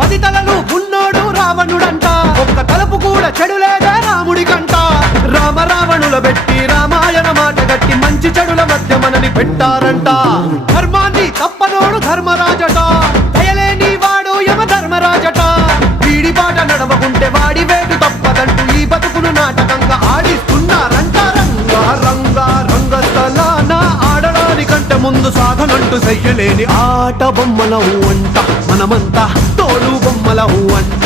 10 తలలు ఉన్నోడు రావణుడంట, ఒక్క తలుపు కూడా చెడులేదే రాముడికంట. రామ రావణుల పెట్టి రామాయణ మాట గట్టి మంచి చెడుల మధ్య మనని పెట్టారంట. ధర్మాన్ని తప్పనోడు ధర్మరాజట, దయలేని వాడు యమ ధర్మరాజట. వీడి బాట నడవకుంటే వాడి వేటు తప్పదంటూ ఈ బతుకును నాటకంగా ఆడిస్తున్నారంట. రంగా రంగా రంగస్థలాన ఆడడానికంటే ముందు సాధనంటూ చెయ్యలేని ఆట బొమ్మలవు అంట. మనమంతా తోలు బొమ్మలవు అంట.